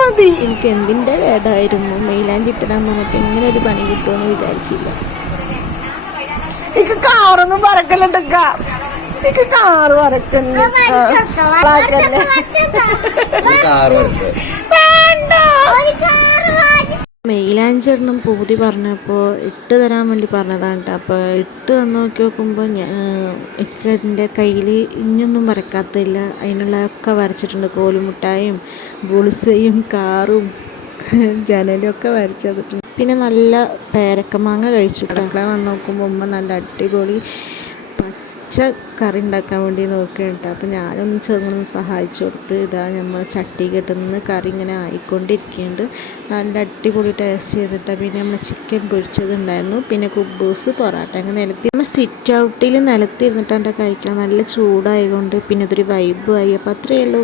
മതി. എനിക്ക് എന്തിൻ്റെ കേടായിരുന്നു, മെയിലാഞ്ചി ഇട്ടിടാൻ പറഞ്ഞപ്പോൾ ഇങ്ങനെ ഒരു പണി കിട്ടുമെന്ന് വിചാരിച്ചില്ല. എനിക്ക് കാറൊന്നും പറക്കല്ലിട്ടക്ക, എനിക്ക് കാറ് പറക്കുന്നു. മെയിലാഞ്ചിടണം പൂതി പറഞ്ഞപ്പോൾ ഇട്ട് തരാൻ വേണ്ടി പറഞ്ഞതാണ് കേട്ടോ. അപ്പോൾ ഇട്ട് വന്ന് നോക്കി നോക്കുമ്പോൾ എൻ്റെ കയ്യിൽ ഇനിയൊന്നും വരക്കാത്തില്ല. അതിനുള്ളതൊക്കെ വരച്ചിട്ടുണ്ട്. കോലുമുട്ടായും ബുൾസയും കാറും ജനലും ഒക്കെ വരച്ചു തന്നിട്ടുണ്ട്. പിന്നെ നല്ല പേരക്കമാങ്ങ കഴിച്ചു. അടുക്കള വന്ന് നോക്കുമ്പോൾ ഉമ്മ നല്ല അടിപൊളി പച്ച കറി ഉണ്ടാക്കാൻ വേണ്ടി നോക്കുകയുണ്ട്. അപ്പോൾ ഞാനൊന്ന് ചെറുങ്ങനെ സഹായിച്ചു കൊടുത്ത് ഇതാ നമ്മൾ ചട്ടി കെട്ടുന്ന കറി ഇങ്ങനെ ആയിക്കൊണ്ടിരിക്കുന്നുണ്ട്. നല്ല അടിപൊളി ടേസ്റ്റ് ചെയ്തിട്ട് പിന്നെ നമ്മൾ ചിക്കൻ പൊരിച്ചതുണ്ടായിരുന്നു. പിന്നെ കുബൂസ് പൊറാട്ട അങ്ങനെ നിലത്തി നമ്മൾ സിറ്റ് ഔട്ടിൽ നിലത്തിരുന്നിട്ടാണ് കഴിക്കണം. നല്ല ചൂടായതുകൊണ്ട് പിന്നെ ഇതൊരു വൈബുമായി. അപ്പോൾ അത്രയേ ഉള്ളൂ.